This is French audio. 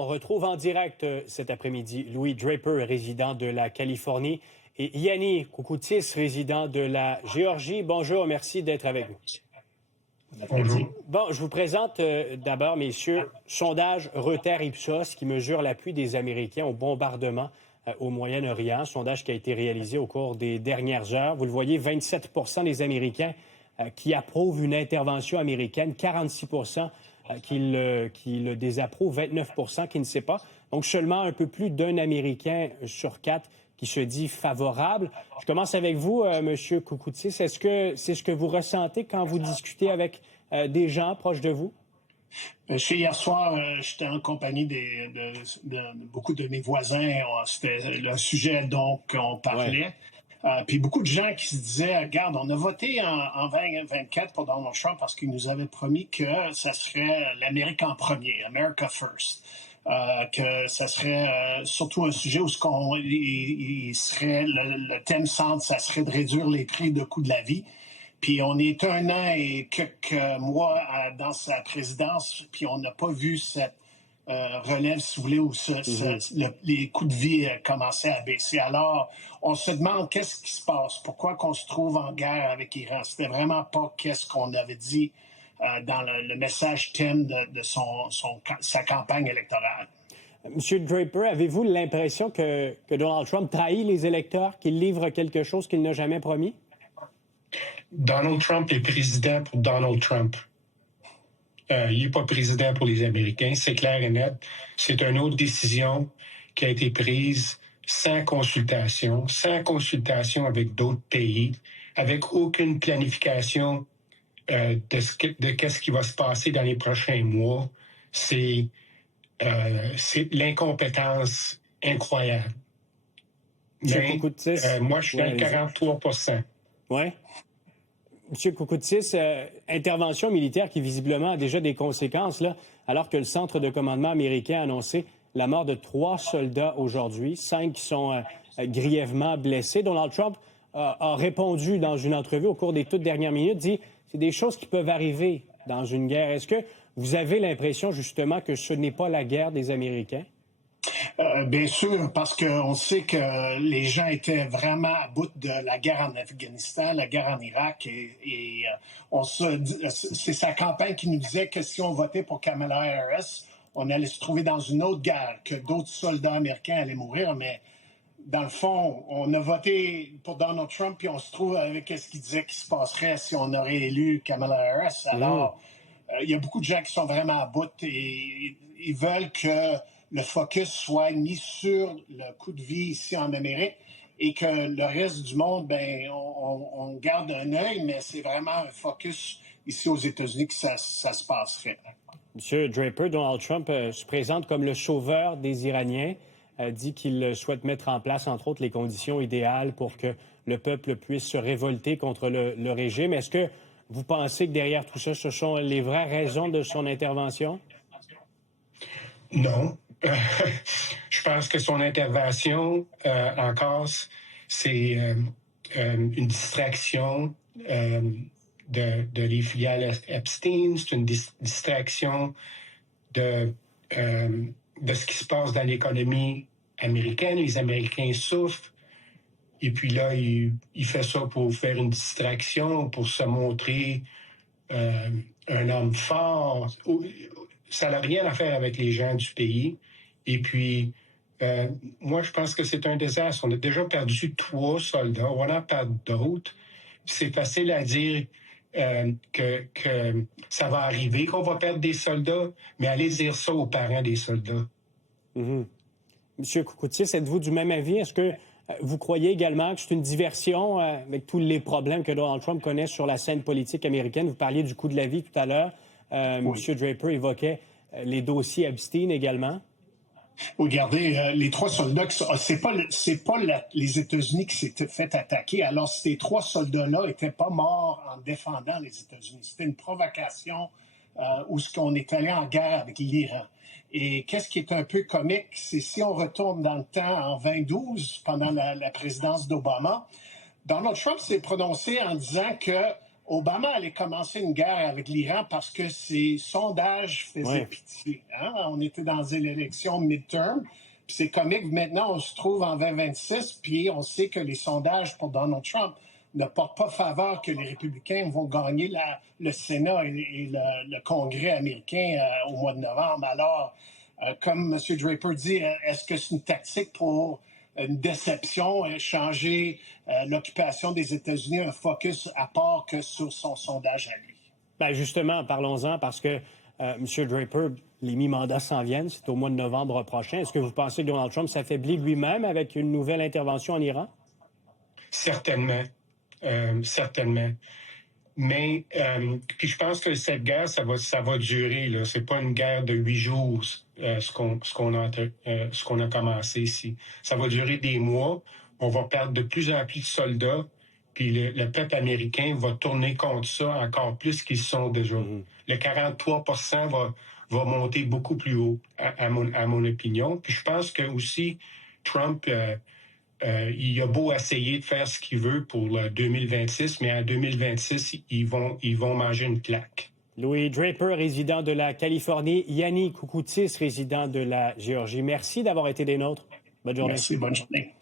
On retrouve en direct cet après-midi Louis Draper, résident de la Californie, et Yanni Koukoutis, résident de la Géorgie. Bonjour, merci d'être avec nous. Bonjour. Bon, je vous présente d'abord, messieurs, sondage Reuters-Ipsos qui mesure l'appui des Américains au bombardement au Moyen-Orient, sondage qui a été réalisé au cours des dernières heures. Vous le voyez, 27 des Américains qui approuvent une intervention américaine, 46 qui le désapprouvent, 29 qui ne sait pas. Donc, seulement un peu plus d'un Américain sur 4 qui se dit favorable. Je commence avec vous, M. Koukoutis. Est-ce que c'est ce que vous ressentez quand vous discutez avec des gens proches de vous? Hier soir, j'étais en compagnie de beaucoup de mes voisins. C'était le sujet dont on parlait. Ouais. Puis beaucoup de gens qui se disaient, regarde, on a voté en 2024 pour Donald Trump parce qu'il nous avait promis que ça serait l'Amérique en premier, America First. Que ça serait surtout un sujet où il serait le thème centre, ça serait de réduire les prix de coût de la vie. Puis on est 1 an et quelques mois dans sa présidence, puis on n'a pas vu cette relève, si vous voulez, où les coûts de vie commençaient à baisser. Alors, on se demande qu'est-ce qui se passe, pourquoi qu'on se trouve en guerre avec l'Iran. C'était vraiment pas qu'est-ce qu'on avait dit dans le message thème de sa campagne électorale. Monsieur Draper, avez-vous l'impression que Donald Trump trahit les électeurs, qu'il livre quelque chose qu'il n'a jamais promis? Donald Trump est président pour Donald Trump. Il n'est pas président pour les Américains, c'est clair et net. C'est une autre décision qui a été prise sans consultation avec d'autres pays, avec aucune planification de qu'est-ce qui va se passer dans les prochains mois. C'est l'incompétence incroyable. Moi, je suis à 43 %. Oui. M. Koukoutis, intervention militaire qui visiblement a déjà des conséquences, là, alors que le centre de commandement américain a annoncé la mort de 3 soldats aujourd'hui, 5 qui sont grièvement blessés. Donald Trump a répondu dans une entrevue au cours des toutes dernières minutes, dit c'est des choses qui peuvent arriver dans une guerre. Est-ce que vous avez l'impression justement que ce n'est pas la guerre des Américains? Bien sûr, parce qu'on sait que les gens étaient vraiment à bout de la guerre en Afghanistan, la guerre en Irak, et c'est sa campagne qui nous disait que si on votait pour Kamala Harris, on allait se trouver dans une autre guerre, que d'autres soldats américains allaient mourir, mais dans le fond, on a voté pour Donald Trump, puis on se trouve avec ce qu'il disait qui se passerait si on aurait élu Kamala Harris. Alors, il y a beaucoup de gens qui sont vraiment à bout et ils veulent que le focus soit mis sur le coût de vie ici en Amérique et que le reste du monde, ben, on garde un œil, mais c'est vraiment un focus ici aux États-Unis que ça se passerait. Monsieur Draper, Donald Trump se présente comme le sauveur des Iraniens, dit qu'il souhaite mettre en place, entre autres, les conditions idéales pour que le peuple puisse se révolter contre le régime. Est-ce que vous pensez que derrière tout ça, ce sont les vraies raisons de son intervention? Non. Je pense que son intervention, encore, c'est une distraction de les filiales Epstein. C'est une distraction de ce qui se passe dans l'économie américaine. Les Américains souffrent. Et puis là, il fait ça pour faire une distraction, pour se montrer un homme fort. Ça n'a rien à faire avec les gens du pays. Et puis, moi, je pense que c'est un désastre. On a déjà perdu 3 soldats. On va en perdre d'autres. C'est facile à dire que ça va arriver, qu'on va perdre des soldats, mais allez dire ça aux parents des soldats. Mm-hmm. Monsieur Koukoutis, êtes-vous du même avis? Est-ce que vous croyez également que c'est une diversion avec tous les problèmes que Donald Trump connaît sur la scène politique américaine? Vous parliez du coût de la vie tout à l'heure. Oui. Monsieur Draper évoquait les dossiers Epstein également. Regardez, les 3 soldats, c'est pas les États-Unis qui s'étaient fait attaquer. Alors, ces 3 soldats-là n'étaient pas morts en défendant les États-Unis. C'était une provocation où on est allé en guerre avec l'Iran. Et qu'est-ce qui est un peu comique, c'est si on retourne dans le temps en 2012, pendant la présidence d'Obama, Donald Trump s'est prononcé en disant que Obama allait commencer une guerre avec l'Iran parce que ses sondages faisaient pitié. Hein? On était dans l'élection midterm. Puis c'est comique, maintenant, on se trouve en 2026, puis on sait que les sondages pour Donald Trump ne portent pas faveur que les républicains vont gagner le Sénat et le Congrès américain au mois de novembre. Alors, comme M. Draper dit, est-ce que c'est une tactique pour une déception, changer l'occupation des États-Unis, un focus à part que sur son sondage à lui? Bien, justement, parlons-en parce que M. Draper, les mi-mandats s'en viennent, c'est au mois de novembre prochain. Est-ce que vous pensez que Donald Trump s'affaiblit lui-même avec une nouvelle intervention en Iran? Certainement. Certainement. Mais puis je pense que cette guerre, ça va durer. Ce n'est pas une guerre de 8 jours, ce qu'on a commencé ici. Ça va durer des mois. On va perdre de plus en plus de soldats. Puis le peuple américain va tourner contre ça encore plus qu'ils sont déjà. Le 43 va monter beaucoup plus haut, à mon opinion. Puis je pense que aussi Trump... il a beau essayer de faire ce qu'il veut pour 2026, mais en 2026, ils vont manger une claque. Louis Draper, résident de la Californie. Yannick Koukoutis, résident de la Géorgie. Merci d'avoir été des nôtres. Bonne journée. Merci, bonne journée.